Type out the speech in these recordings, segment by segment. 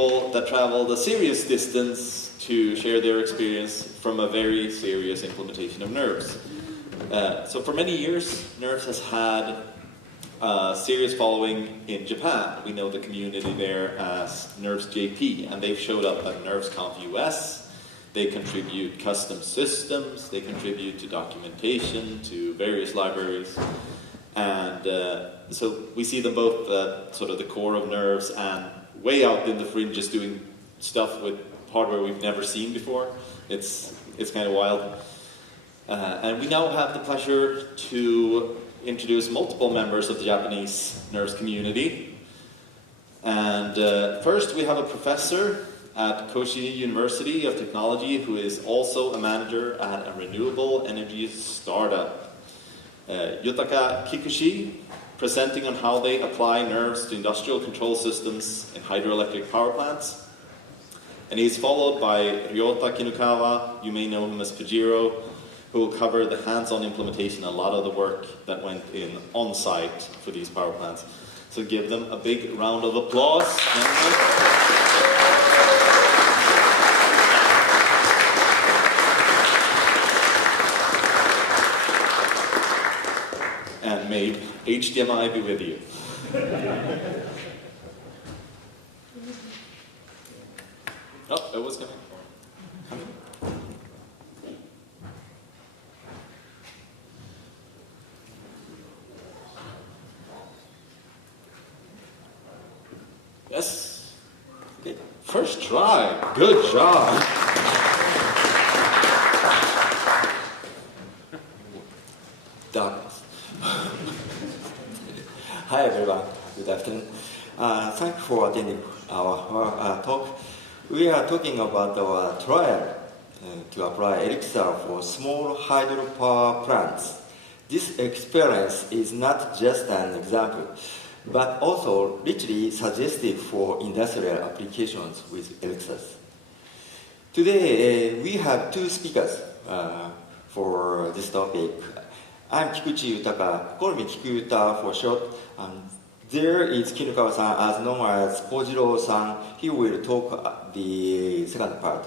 people that traveled a serious distance to share their experience from a very serious implementation of Nerves. So for many years, Nerves has had a serious following in Japan. We know the community there as NervesJP, and they've showed up at NervesConf US. They contribute custom systems, they contribute to documentation, to various libraries. And so we see them both at sort of the core of Nerves and way out in the fringes doing stuff with hardware we've never seen before. It's kind of wild. And we now have the pleasure to introduce multiple members of the Japanese Nerves community. And first we have a professor at Koshi University of Technology who is also a manager at a renewable energy startup. Yutaka Kikuchi, presenting on how they apply Nerves to industrial control systems in hydroelectric power plants. And he's followed by Ryota KINUKAWA, you may know him as Pajiro, who will cover the hands-on implementation, a lot of the work that went in on-site for these power plants. So give them a big round of applause. And may HDMI be with you. Oh, it was coming. Yes. Okay. First try. Good job. Darkness. Hi everyone. Good afternoon. Thank you for attending our talk. We are talking about our trial to apply Elixir for small hydropower plants. This experience is not just an example, but also richly suggestive for industrial applications with Elixirs. Today, we have two speakers for this topic. I'm Kikuchi Yutaka, call me Kikuta for short. There is Kinukawa-san, as known as Kojiro-san. He will talk the second part.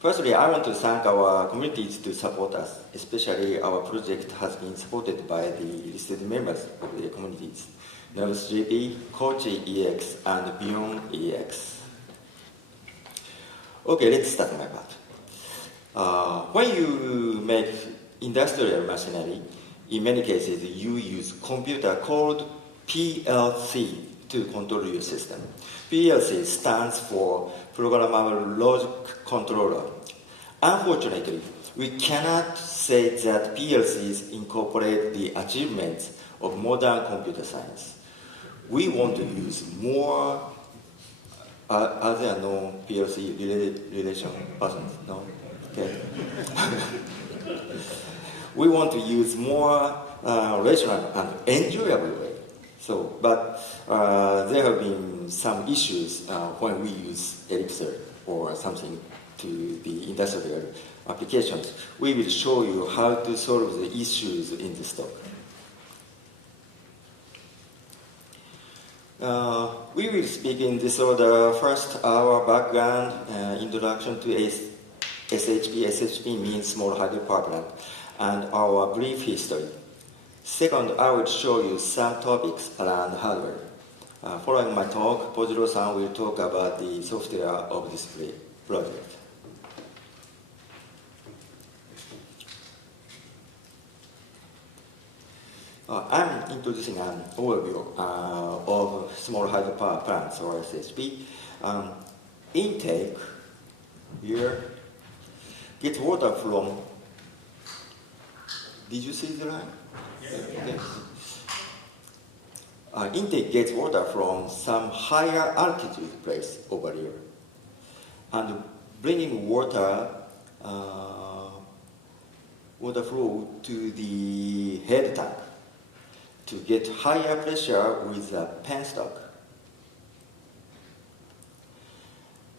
Firstly, I want to thank our communities to support us, especially our project has been supported by the listed members of the communities, NervesJP, Kochi EX, and Beyond EX. Okay, let's start my part. When you make industrial machinery, in many cases you use computer called PLC to control your system. PLC stands for Programmable Logic Controller. Unfortunately, we cannot say that PLCs incorporate the achievements of modern computer science. We want to use more, are there no PLC relation persons? No? Okay. We want to use more rational and enjoyable way. So, but there have been some issues when we use Elixir or something to the industrial applications. We will show you how to solve the issues in this talk. We will speak in this order. First, our background, introduction to SHP. SHP means small hydropower plant, and our brief history. Second, I will show you some topics around hardware. Following my talk, Pojiro-san will talk about the software of this project. I'm introducing an overview of small hydropower plants, or SHP. Intake here gets water from. Did you see the line? Yes. Okay. Intake gets water from some higher altitude place over here, and bringing water flow to the head tank to get higher pressure with a penstock,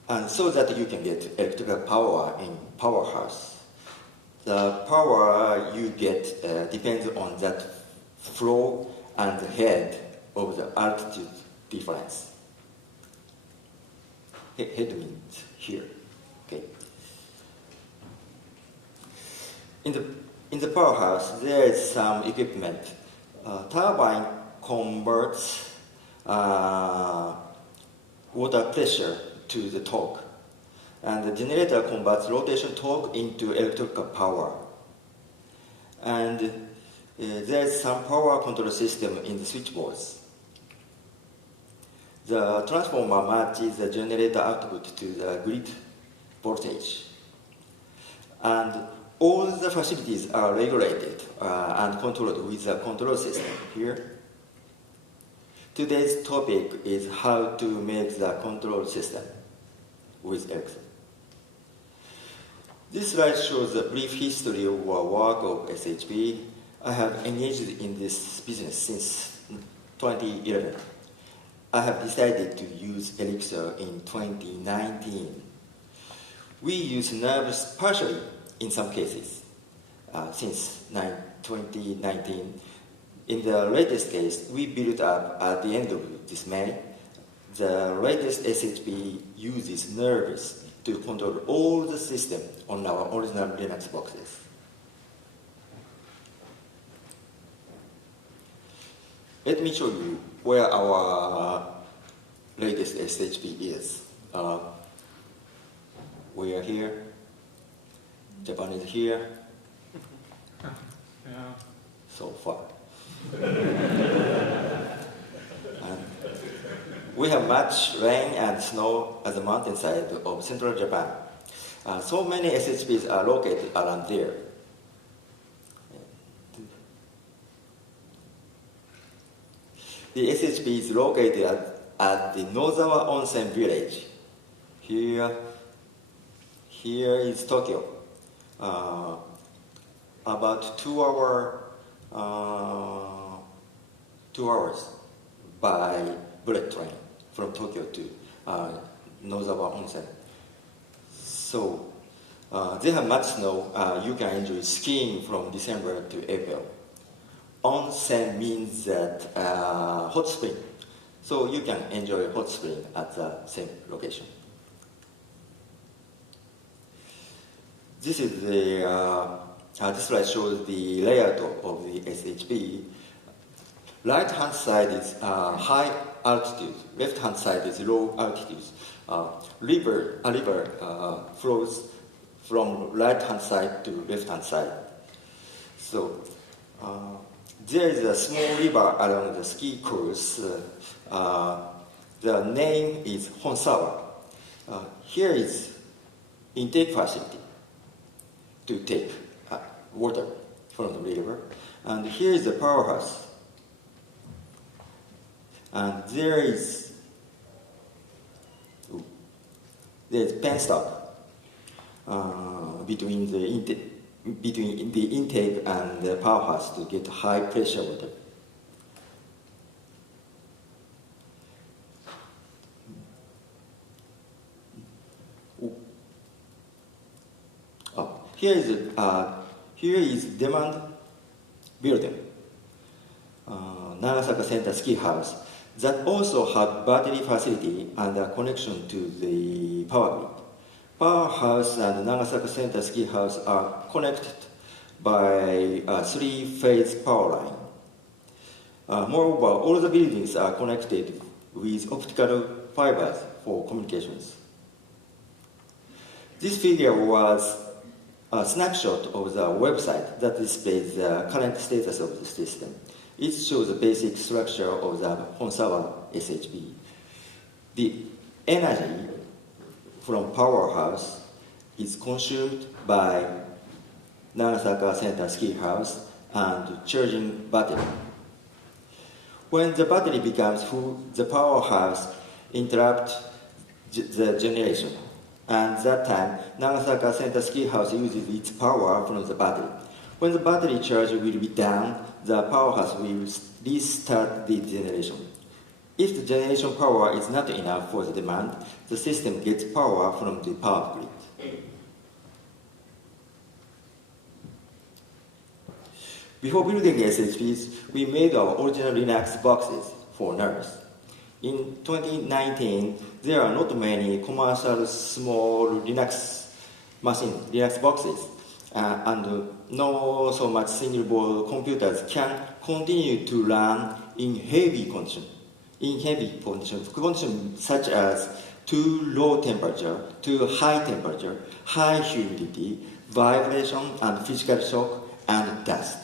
and so that you can get electrical power in powerhouse. The power you get depends on that flow and the head of the altitude difference. Head means here. Okay. In the powerhouse, there is some equipment. Turbine converts water pressure to the torque, and the generator converts rotation torque into electrical power. And there is some power control system in the switchboards. The transformer matches the generator output to the grid voltage. And all the facilities are regulated and controlled with the control system here. Today's topic is how to make the control system with Excel. This slide shows a brief history of our work of SHP. I have engaged in this business since 2011. I have decided to use Elixir in 2019. We use Nerves partially in some cases since 2019. In the latest case, we built up at the end of this May. The latest SHP uses Nerves to control all the system on our original Linux boxes. Let me show you where our latest SHP is. We are here. Japan is here. Yeah. So far. And we have much rain and snow at the mountainside of central Japan. So many SHPs are located around there. The SHP is located at the Nozawa Onsen village. Here is Tokyo. About 2 hours by bullet train from Tokyo to Nozawa Onsen. So they have much snow. You can enjoy skiing from December to April. Onsen means that hot spring. So you can enjoy hot spring at the same location. This is this slide shows the layout of the SHP. Right-hand side is high altitude. Left-hand side is low altitude. River flows from right-hand side to left-hand side. So there is a small river along the ski course. The name is Honsawa. Here is intake facility to take water from the river. And here is the powerhouse. And there is pen stop between the intake and the powerhouse to get high pressure water. Here is demand building, Nagasaka Center Ski House, that also have battery facility and a connection to the power grid. Powerhouse and Nagasaka Center Ski House are connected by a 3-phase power line. Moreover, all the buildings are connected with optical fibers for communications. This figure was a snapshot of the website that displays the current status of the system. It shows the basic structure of the Honsawa SHP. The energy from powerhouse is consumed by Nagasaka Center Ski House and charging battery. When the battery becomes full, the powerhouse interrupts the generation. And that time, Nagasaka Center Ski House uses its power from the battery. When the battery charge will be down, the powerhouse will restart the generation. If the generation power is not enough for the demand, the system gets power from the power grid. Before building SHPs, we made our original Linux boxes for Nerves. In 2019, there are not many commercial small Linux machines, Linux boxes, and no so much single-board computers can continue to run in heavy conditions. Conditions such as too low temperature, too high temperature, high humidity, vibration and physical shock, and dust.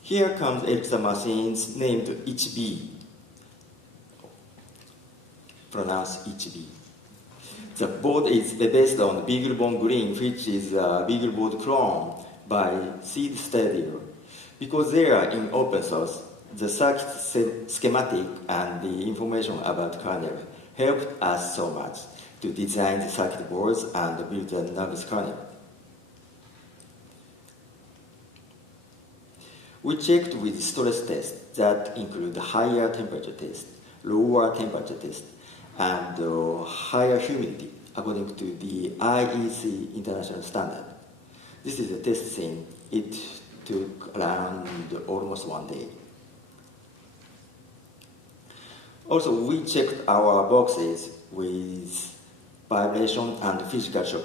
Here comes Elixir machines named HB, pronounced HB. The board is based on BeagleBone Green, which is a BeagleBoard clone by Seed Studio. Because they are in open source, the circuit schematic and the information about kernel helped us so much to design the circuit boards and build the Nerves kernel. We checked with stress tests that include higher temperature test, lower temperature test, and higher humidity according to the IEC international standard. This is a test scene. It took around almost 1 day. Also, we checked our boxes with vibration and physical shock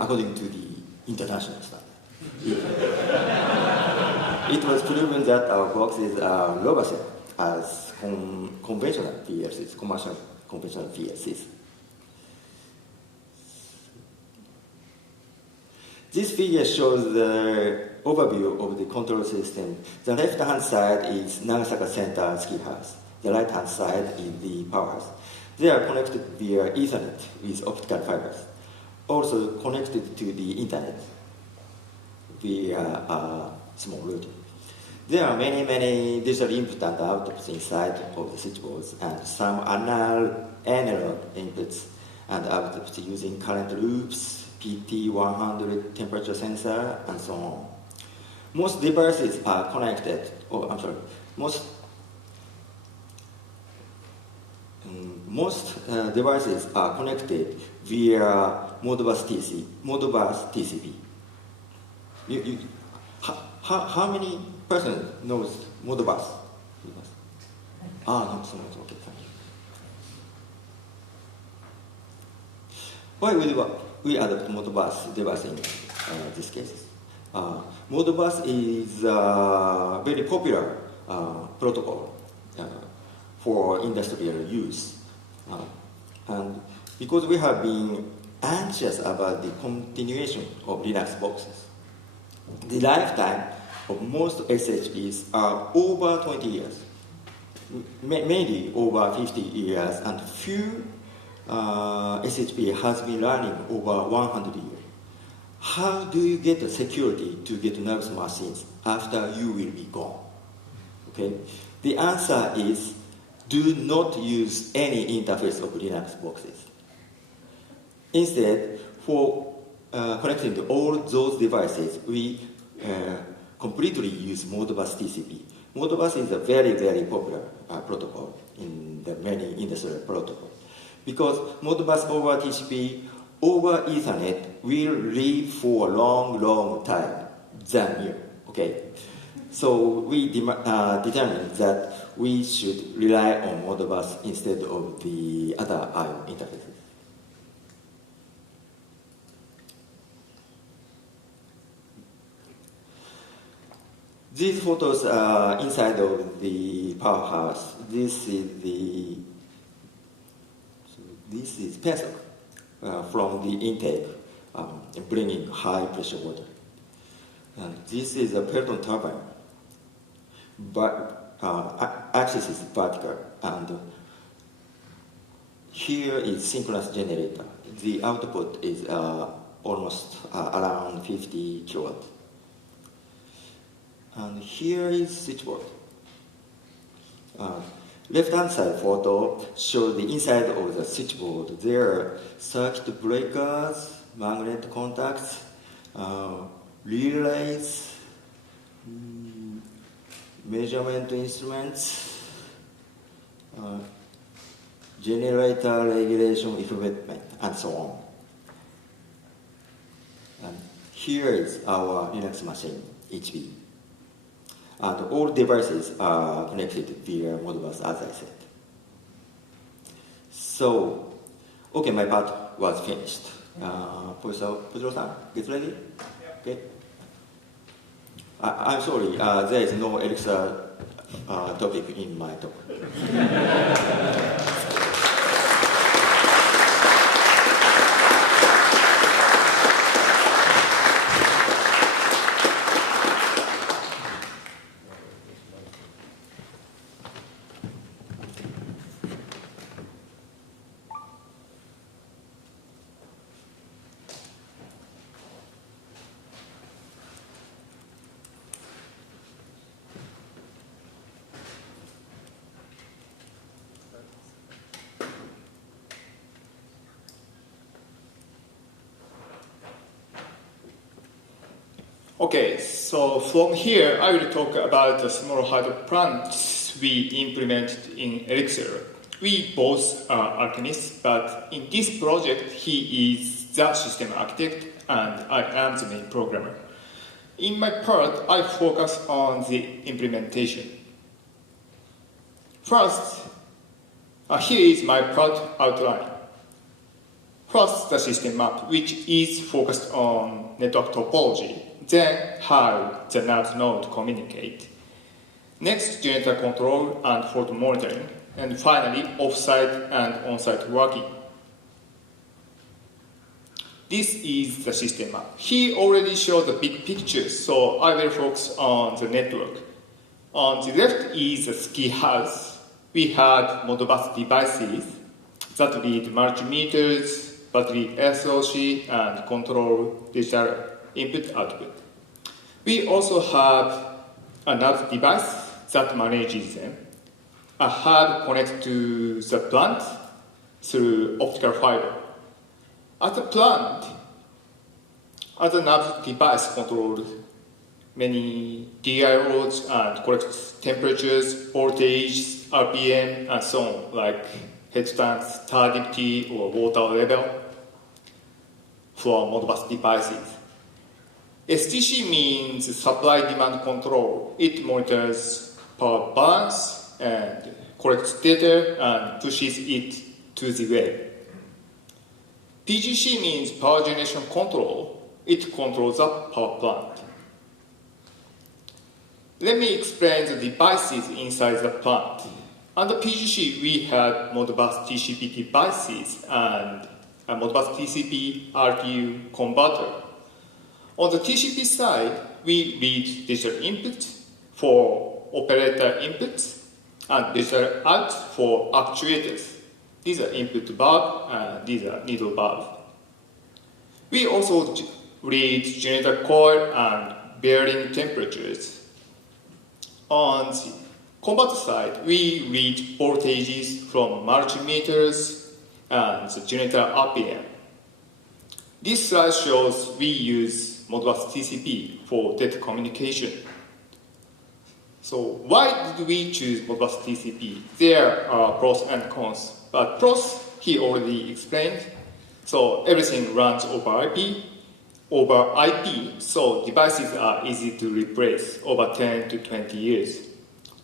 according to the international standard. It was proven that our boxes are robust as conventional PLCs, commercial conventional PLCs. This figure shows the overview of the control system. The left-hand side is Nagasaka Center ski house. The right-hand side is the power house. They are connected via Ethernet with optical fibers, also connected to the internet via a small router. There are many digital input and outputs inside of the switchboards and some analog inputs and outputs using current loops, PT100 temperature sensor, and so on. Most devices are connected, most devices are connected via Modbus TCP. How many persons knows Modbus? Not so much. Okay, thank you. Why we adopt Modbus device in this case? Modbus is a very popular protocol for industrial use. And because we have been anxious about the continuation of Linux boxes, the lifetime of most SHPs are over 20 years, mainly over 50 years, and few SHP has been running over 100 years. How do you get the security to get Nerves machines after you will be gone? Okay, the answer is do not use any interface of Linux boxes. Instead, for connecting to all those devices, we completely use Modbus TCP. Modbus is a very popular protocol in the many industrial protocols. Because Modbus over TCP over Ethernet will live for a long time than you. Okay, so we determined that we should rely on Modbus instead of the other I/O interfaces. These photos are inside of the powerhouse. This is pencil from the intake, bringing high pressure water. And this is a Pelton turbine, but axis is vertical, and here is synchronous generator. The output is almost around 50 kilowatts. And here is switchboard. Left-hand side photo shows the inside of the switchboard. There are circuit breakers, magnet contacts, relays, measurement instruments, generator regulation equipment, and so on. And Here is our Linux machine, HB. And all devices are connected via Modbus, as I said. So, okay, my part was finished. Professor Pujiro-san, get ready? Okay. I'm sorry, there is no Elixir topic in my talk. Okay, so from here I will talk about the small hydro plants we implemented in Elixir. We both are alchemists, but in this project he is the system architect and I am the main programmer. In my part, I focus on the implementation. First, here is my part outline. First, the system map, which is focused on network topology. Then, how the nerves node communicate. Next, generator control and fault monitoring. And finally, off-site and on-site working. This is the system map. He already showed the big picture, so I will focus on the network. On the left is the ski house. We had Modbus devices that read multimeters, battery SOC, and control digital input-output. We also have a NAV device that manages them. A hub connected to the plant through optical fiber. At the plant, other NAV device controlled many DIOs and collects temperatures, voltage, RPM, and so on, like head stance, turbidity, or water level for Modbus devices. STC means supply-demand control. It monitors power balance and collects data and pushes it to the web. PGC means power generation control. It controls the power plant. Let me explain the devices inside the plant. Under PGC, we have Modbus TCP devices and a Modbus TCP RTU converter. On the TCP side, we read digital input for operator inputs and digital out for actuators. These are input valve and these are needle valve. We also read generator coil and bearing temperatures. On the converter side, we read voltages from multimeters and the generator RPM. This slide shows we use Modbus TCP for data communication. So why did we choose Modbus TCP? There are pros and cons, but pros he already explained. So everything runs over IP, so devices are easy to replace over 10 to 20 years.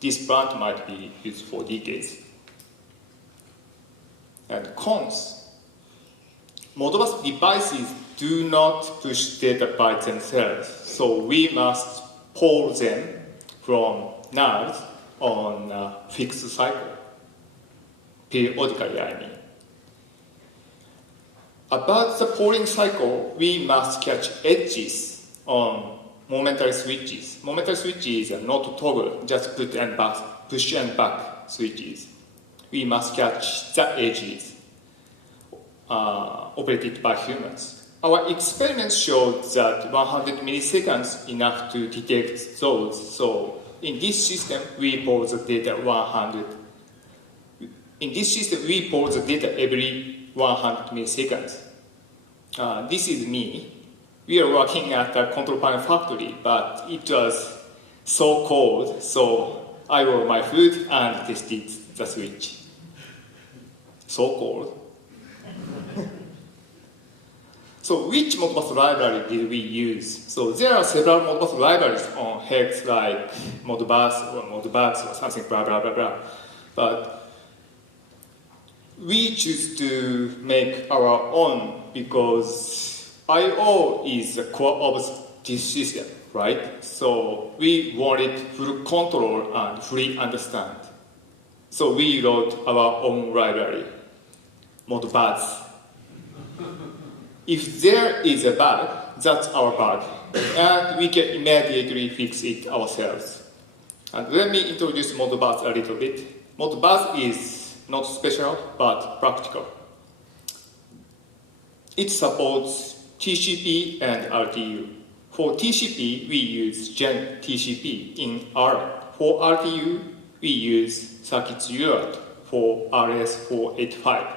This plant might be used for decades. And cons. Modbus devices do not push data by themselves, so we must pull them from nerves on a fixed cycle, periodically, I mean. About the polling cycle, we must catch edges on momentary switches. Momentary switches are not toggle, just push and back switches. We must catch the edges operated by humans. Our experiments showed that 100 milliseconds enough to detect those. So in this system, we pull the data 100. In this system, we pull the data every 100 milliseconds. This is me. We are working at a control panel factory, but it was so cold, so I wore my hood and tested the switch. So cold. So which Modbus library did we use? So there are several Modbus libraries on Hex like Modbus or something, blah, blah, blah, blah. But we choose to make our own because I/O is the core of this system, right? So we wanted full control and free understand. So we wrote our own library, Modbus. If there is a bug, that's our bug, and we can immediately fix it ourselves. And let me introduce Modbus a little bit. Modbus is not special, but practical. It supports TCP and RTU. For TCP, we use Gen TCP in ARM. For RTU, we use circuits UART for RS485.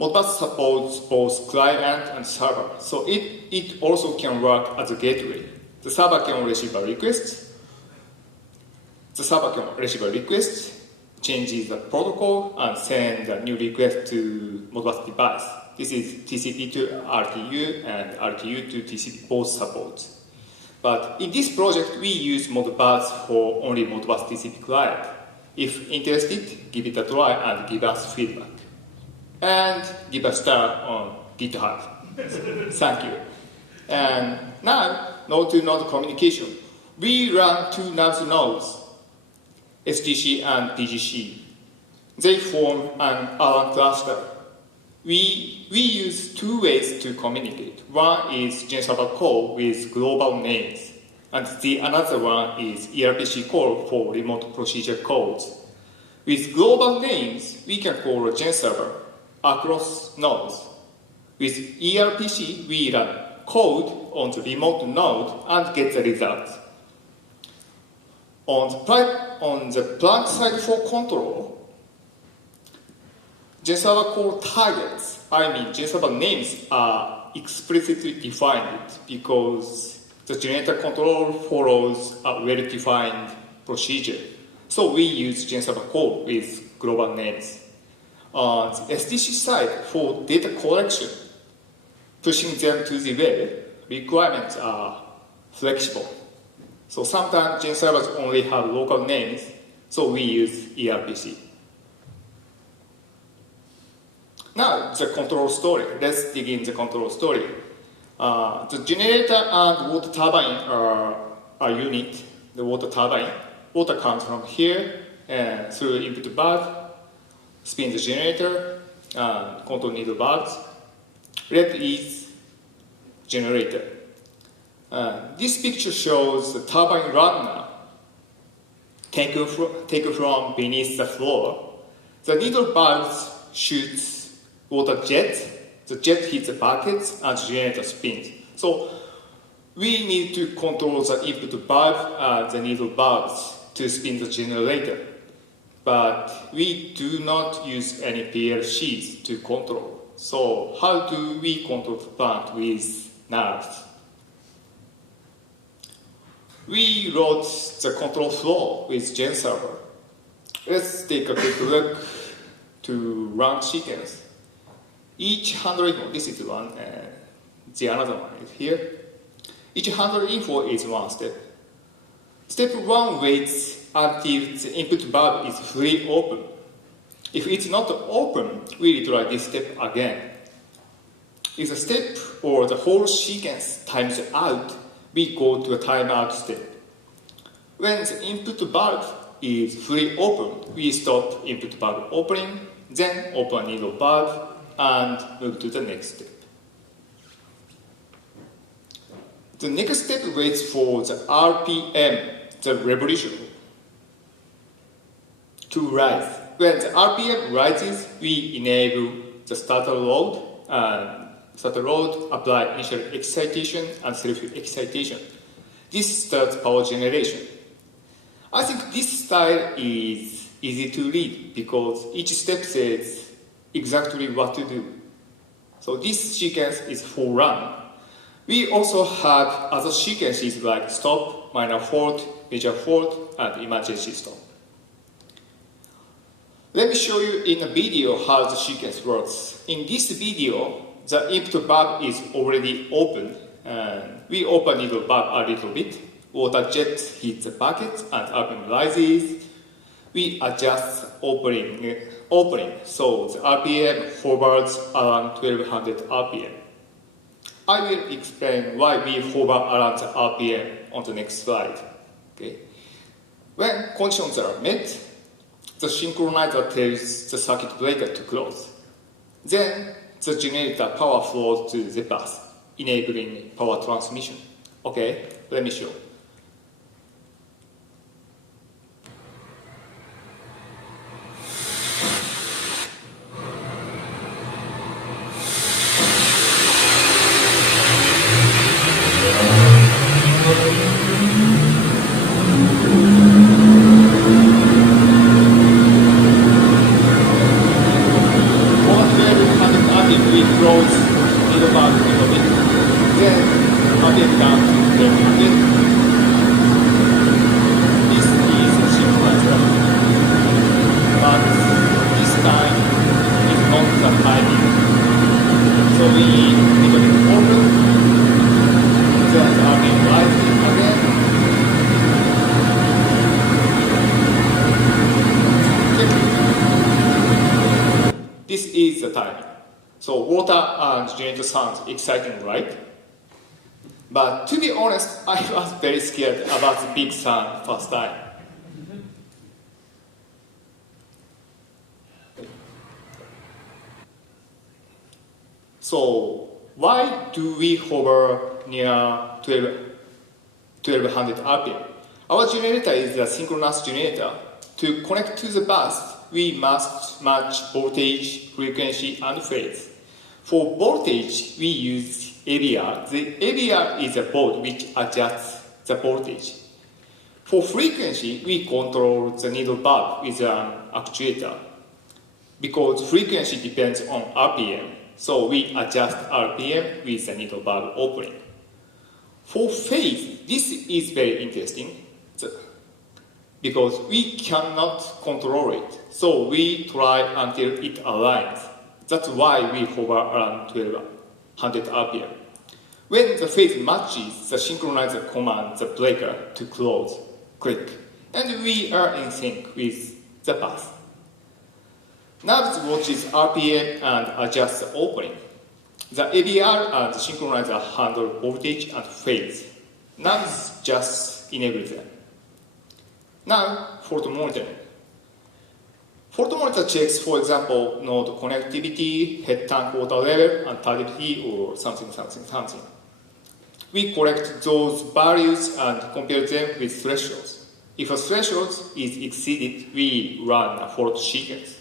Modbus supports both client and server, so it also can work as a gateway. The server can receive a request. The server can receive a request, changes the protocol, and send a new request to Modbus device. This is TCP to RTU and RTU to TCP, both supports. But in this project, we use Modbus for only Modbus TCP client. If interested, give it a try and give us feedback. And give a star on GitHub. Thank you. And now, node-to-node communication. We run two NAS nodes, SDC and DGC. They form an ARM cluster. We use two ways to communicate. One is GenServer call with global names, and the another one is ERPC call for remote procedure calls. With global names, we can call a GenServer across nodes. With ERPC, we run code on the remote node and get the results. On the plant side for control, GenServer call targets, GenServer names are explicitly defined because the generator control follows a well-defined procedure. So we use GenServer call with global names. On the SDC side, for data collection, pushing them to the web, requirements are flexible. So sometimes GenServers only have local names, so we use ERPC. Now, the control story. Let's dig in the control story. The generator and water turbine are a unit, the water turbine. Water comes from here and through input valve, spin the generator, control needle valves. Red is generator. This picture shows the turbine runner taken from beneath the floor. The needle valves shoots water jet. The jet hits the buckets and the generator spins. So we need to control the input valve and the needle valves to spin the generator. But we do not use any PLCs to control. So how do we control the plant with nerves? We wrote the control flow with GenServer. Let's take a quick look to run sequence. Each handle info, this is one, the another one is here. Each handle info is one step. Step 1 waits until the input valve is fully open. If it's not open, we retry this step again. If the step or the whole sequence times out, we go to a timeout step. When the input valve is fully open, we stop input valve opening, then open needle valve, and move to the next step. The next step waits for the RPM, the revolution, to rise. When the RPM rises, we enable the starter load, and starter load apply initial excitation and self-excitation. This starts power generation. I think this style is easy to read because each step says exactly what to do. So this sequence is for run. We also have other sequences like stop, minor fault, major fault, and emergency stop. Let me show you in a video how the sequence works. In this video, the input valve is already open, and we open needle valve a little bit. Water jet hits the bucket and RPM rises. We adjust opening, so the RPM hovers around 1200 RPM. I will explain why we hover around the RPM on the next slide. Okay. When conditions are met, the synchronizer tells the circuit breaker to close. Then the generator power flows to the bus, enabling power transmission. Okay, let me show. This is the timing. So water and generator sounds exciting, right? But to be honest, I was very scared about the big sound first time. So why do we hover near 1200 RPM? Our generator is a synchronous generator. To connect to the bus, we must match voltage, frequency, and phase. For voltage, we use AVR. The AVR is a board which adjusts the voltage. For frequency, we control the needle valve with an actuator. Because frequency depends on RPM, so we adjust RPM with the needle valve opening. For phase, this is very interesting because we cannot control it, so we try until it aligns. That's why we hover around 1200 RPM. When the phase matches, the synchronizer commands the breaker to close, click, and we are in sync with the bus. Nerves watches RPM and adjusts the opening. The AVR and the synchronizer handle voltage and phase. Nerves just enable them. Now, photo monitoring. Photo monitor checks, for example, node connectivity, head tank water level, and turbidity, or something. We collect those values and compare them with thresholds. If a threshold is exceeded, we run a fault sequence.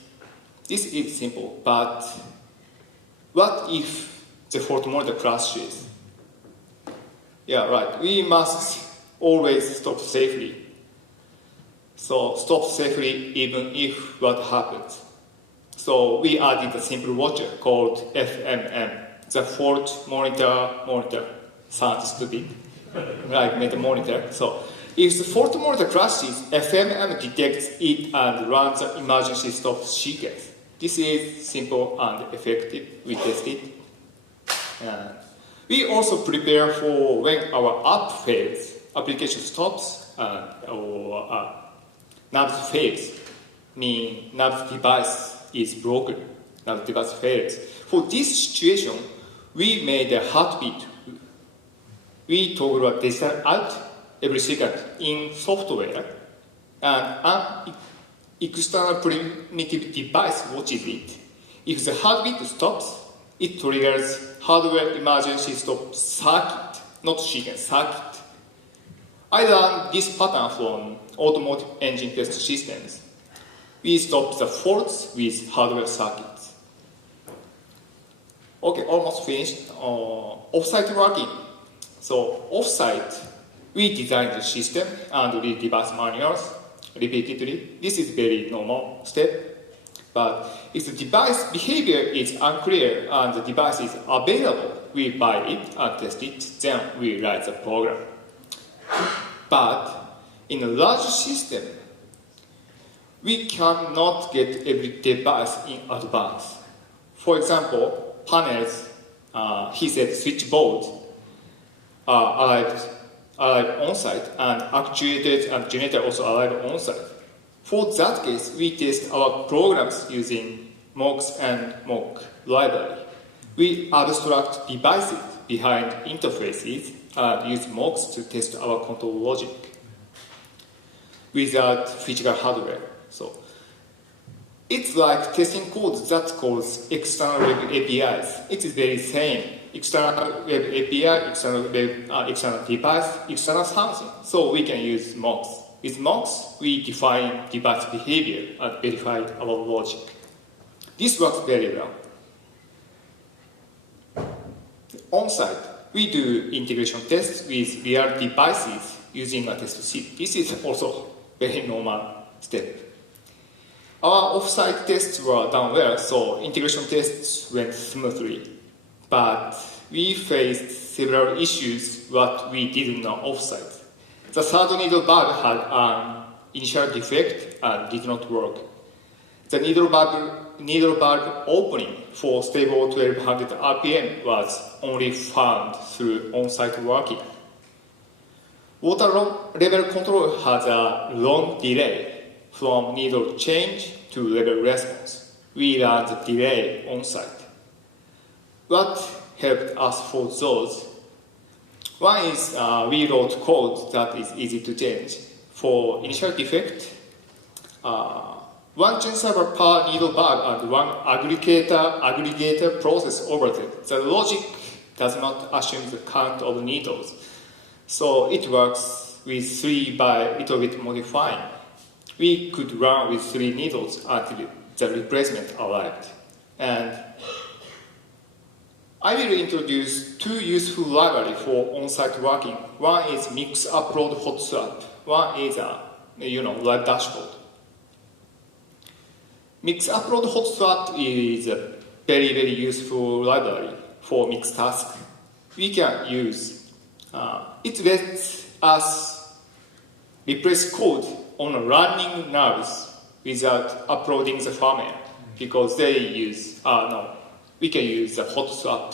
This is simple, but what if the fault monitor crashes? Yeah, right. We must always stop safely. So stop safely even if what happens. So we added a simple watcher called FMM, the fault monitor. Sounds stupid, like meta monitor. So if the fault monitor crashes, FMM detects it and runs the emergency stop sequence. This is simple and effective. We test it. We also prepare for when our app fails, application stops, or nerves fails, mean nerves device is broken, nerves device fails. For this situation, we made a heartbeat. We toggle a digital out every second in software, and an external primitive device watches it. If the heartbeat stops, it triggers hardware emergency stop circuit, not sequence, circuit. I learned this pattern from automotive engine test systems. We stop the faults with hardware circuits. Okay, almost finished. Off-site working. So off-site, we design the system and read device manuals repeatedly. This is very normal step. But if the device behavior is unclear and the device is available, we buy it and test it, then we write the program. But in a large system, we cannot get every device in advance. For example, panels he said switchboard arrived on site, and actuators and generator also arrived on site. For that case, we test our programs using MOX and MOC library. We abstract devices behind interfaces and use MOX to test our control logic without physical hardware. So it's like testing code that calls external web APIs. It is very same. External web API, external web, external device, external something. So we can use MOX. With MOX, we define device behavior and verify our logic. This works very well. On-site, we do integration tests with real devices using a test suite. This is also very normal step. Our off-site tests were done well, so integration tests went smoothly. But we faced several issues that we didn't know off-site. The third needle bug had an initial defect and did not work. The needle bug opening for stable 1200 RPM was only found through on-site working. Water level control has a long delay from needle change to level response. We learned the delay on-site. What helped us for those? One is we wrote code that is easy to change. For initial defect, one gen server per needle bug and one aggregator process overhead. The logic does not assume the count of needles. So it works with 3 by little bit modifying. We could run with 3 needles until the replacement arrived. And I will introduce 2 useful libraries for on-site working. One is mix upload hot swap. One is live dashboard. Mix upload hot swap is a very, very useful library for mix task. We can use it lets us replace code on running nerves without uploading the firmware because they use we can use the hot swap.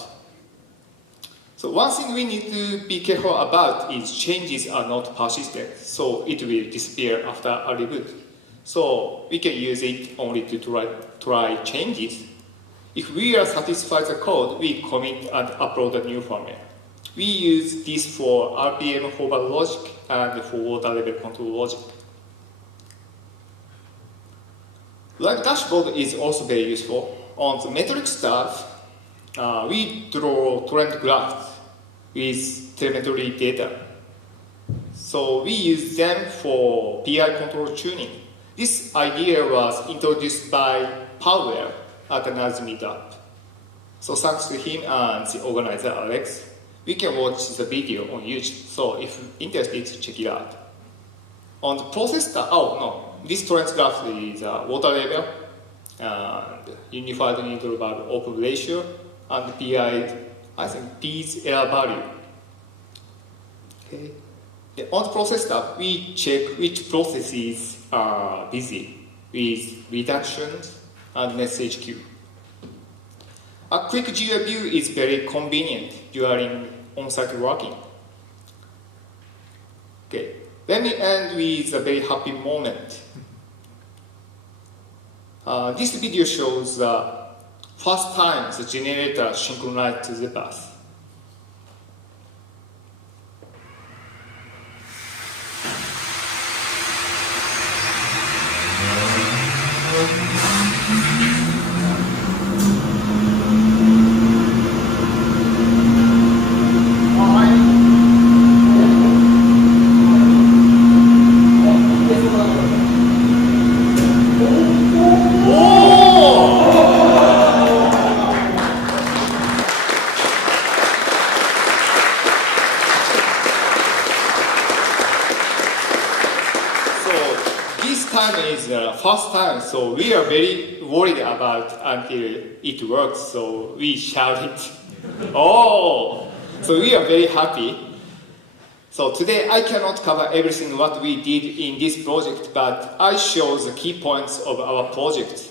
So one thing we need to be careful about is changes are not persistent, so it will disappear after a reboot. So we can use it only to try changes. If we are satisfied with the code, we commit and upload a new firmware. We use this for RPM hover logic and for water level control logic. Live dashboard is also very useful. On the metric stuff, we draw trend graphs with telemetry data. So we use them for PI control tuning. This idea was introduced by Powell at the NAS meetup. So thanks to him and the organizer Alex, we can watch the video on YouTube. So if interested, check it out. On the process, this trend graph is water level and unified needle bug open ratio and PI, I think these error value. Okay. On the process tab, we check which processes are busy with reductions and message queue. A quick GUI view is very convenient during on-site working. Okay, let me end with a very happy moment. This video shows the first time the generator synchronized to the bus. First time, so we are very worried about until it works, so we shouted, oh! So we are very happy. So today I cannot cover everything what we did in this project, but I show the key points of our project.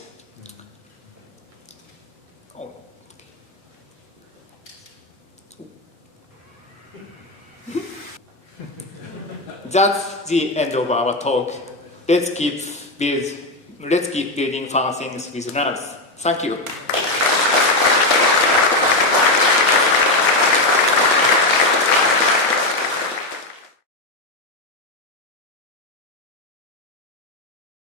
that's the end of our talk. Let's keep building fun things with nerves. Thank you.